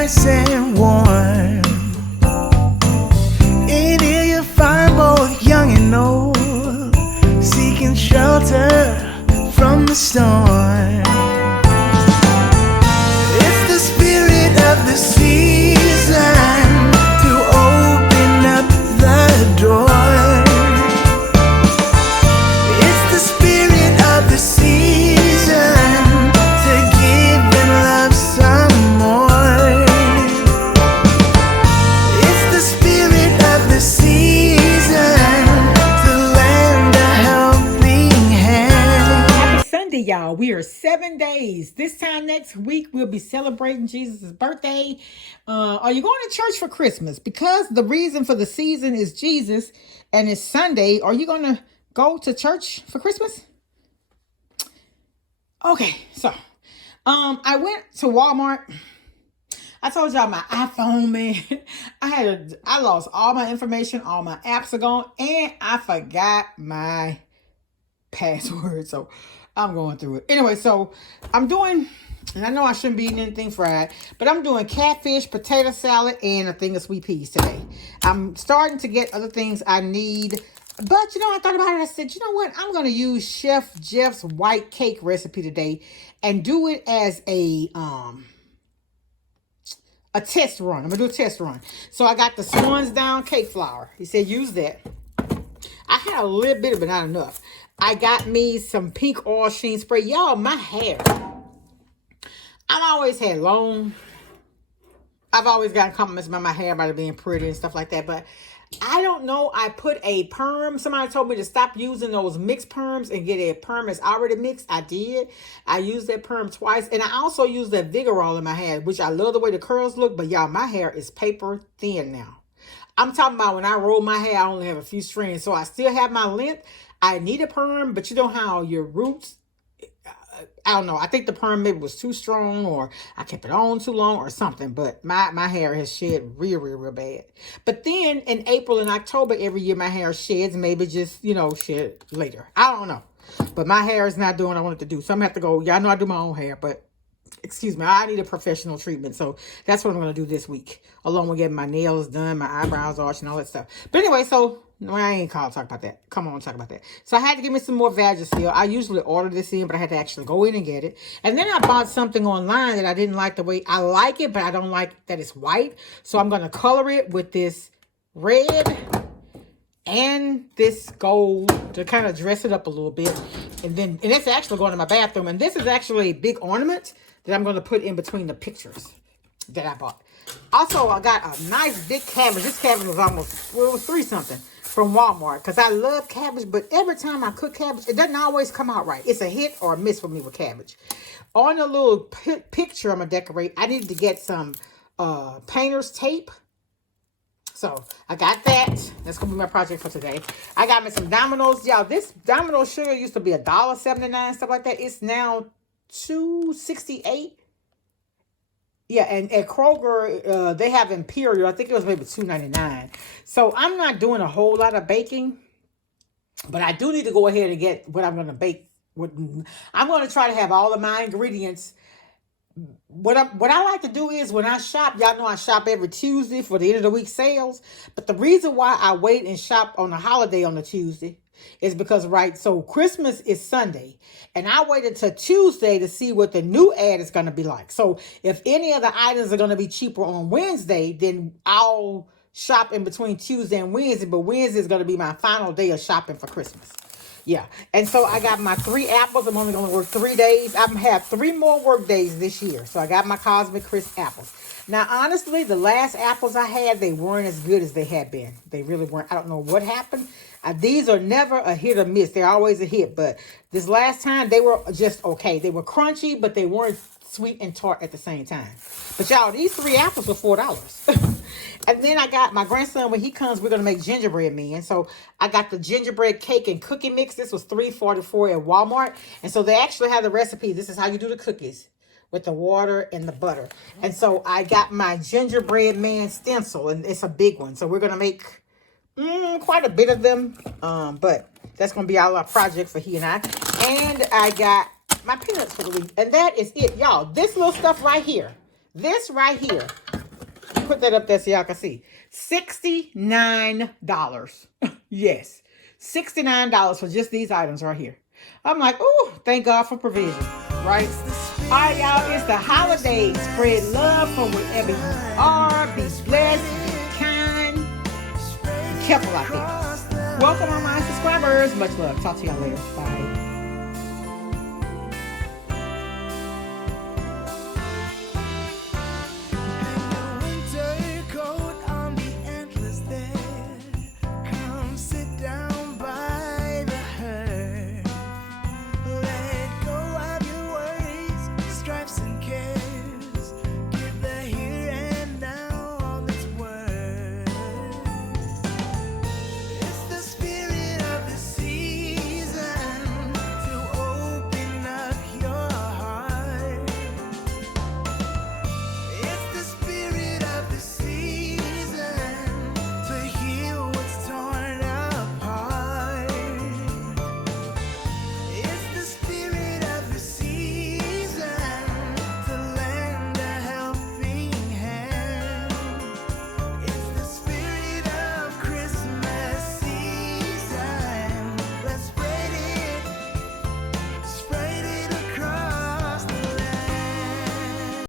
nice and warm. In here you find both young and old, seeking shelter from the storm. It's the spirit of the season to open up the door. It's the spirit of the season to give and love some more. It's the spirit of the season to lend a helping hand. Happy Sunday, y'all. We are 7 days. This time next week, we'll be celebrating Jesus' birthday. Are you going to church for Christmas? Because the reason for the season is Jesus and it's Sunday, are you going to go to church for Christmas? Okay, so I went to Walmart. I told y'all my iPhone, man. I lost all my information, all my apps are gone, and I forgot my password. So I'm going through it. Anyway, so I'm doing, and I know I shouldn't be eating anything fried, but I'm doing catfish, potato salad, and a thing of sweet peas today. I'm starting to get other things I need. But, I thought about it. I said, you know what? I'm going to use Chef Jeff's white cake recipe today and do it as a test run. I'm going to do a test run. So I got the Swan's Down cake flour. He said use that. I had a little bit, but not enough. I got me some pink oil sheen spray. Y'all, my hair. I've always had long. I've always gotten compliments about my hair, about it being pretty and stuff like that. But I don't know. I put a perm. Somebody told me to stop using those mixed perms and get a perm that's already mixed. I did. I used that perm twice. And I also used that Vigorol in my hair, which I love the way the curls look. But y'all, my hair is paper thin now. I'm talking about when I roll my hair, I only have a few strands. So I still have my length. I need a perm, but you know how your roots, I don't know. I think the perm maybe was too strong, or I kept it on too long or something. But my hair has shed real bad. But then in April and October every year, my hair sheds. Maybe just, shed later. I don't know. But my hair is not doing what I want it to do. So I'm going to have to go. Y'all know I do my own hair, but excuse me, I need a professional treatment. So that's what I'm going to do this week, along with getting my nails done, my eyebrows arched, and all that stuff. But anyway, so I ain't called to talk about that. Come on, talk about that. So I had to get me some more Vagisil. I usually order this in, but I had to actually go in and get it. And then I bought something online that I didn't like the way. I like it, but I don't like that it's white. So I'm going to color it with this red and this gold to kind of dress it up a little bit. And it's actually going to my bathroom. And this is actually a big ornament that I'm going to put in between the pictures that I bought. Also, I got a nice big cabbage. This cabbage was it was 3 something from Walmart, because I love cabbage, but every time I cook cabbage, it doesn't always come out right. It's a hit or a miss for me with cabbage. On the little picture I'm going to decorate, I needed to get some painter's tape. So I got that. That's going to be my project for today. I got me some Domino's. Y'all, this Domino's sugar used to be $1.79, stuff like that. It's now $2.68. Yeah, and at Kroger, they have Imperial. I think it was maybe $2.99. So I'm not doing a whole lot of baking, but I do need to go ahead and get what I'm going to bake. I'm going to try to have all of my ingredients. What I like to do is when I shop, y'all know I shop every Tuesday for the end of the week sales. But the reason why I wait and shop on a holiday on a Tuesday is because, so Christmas is Sunday. And I waited till Tuesday to see what the new ad is going to be like. So if any of the items are going to be cheaper on Wednesday, then I'll shop in between Tuesday and Wednesday. But Wednesday is going to be my final day of shopping for Christmas. Yeah. And so I got my 3 apples. I'm only going to work 3 days. I'm going to have 3 more work days this year. So I got my Cosmic Crisp apples. Now, honestly, the last apples I had, they weren't as good as they had been. They really weren't. I don't know what happened. These are never a hit or miss. They're always a hit. But this last time, they were just okay. They were crunchy, but they weren't sweet and tart at the same time. But y'all, these 3 apples were $4. And then I got my grandson, when he comes, we're going to make gingerbread men. So I got the gingerbread cake and cookie mix. This was $3.44 at Walmart. And so they actually have the recipe. This is how you do the cookies, with the water and the butter. And so I got my gingerbread man stencil, and it's a big one. So we're going to make quite a bit of them. But that's going to be our project for he and I. And I got my peanuts for the week. And that is it, y'all. This little stuff right here. This right here put that up there so y'all can see. $69. Yes. $69 for just these items right here. I'm like, oh, thank God for provision, right? All right, y'all, it's the holidays. Spread love from wherever you are. Be blessed, be kind, be careful out there. Welcome, online subscribers. Much love. Talk to y'all later. Bye.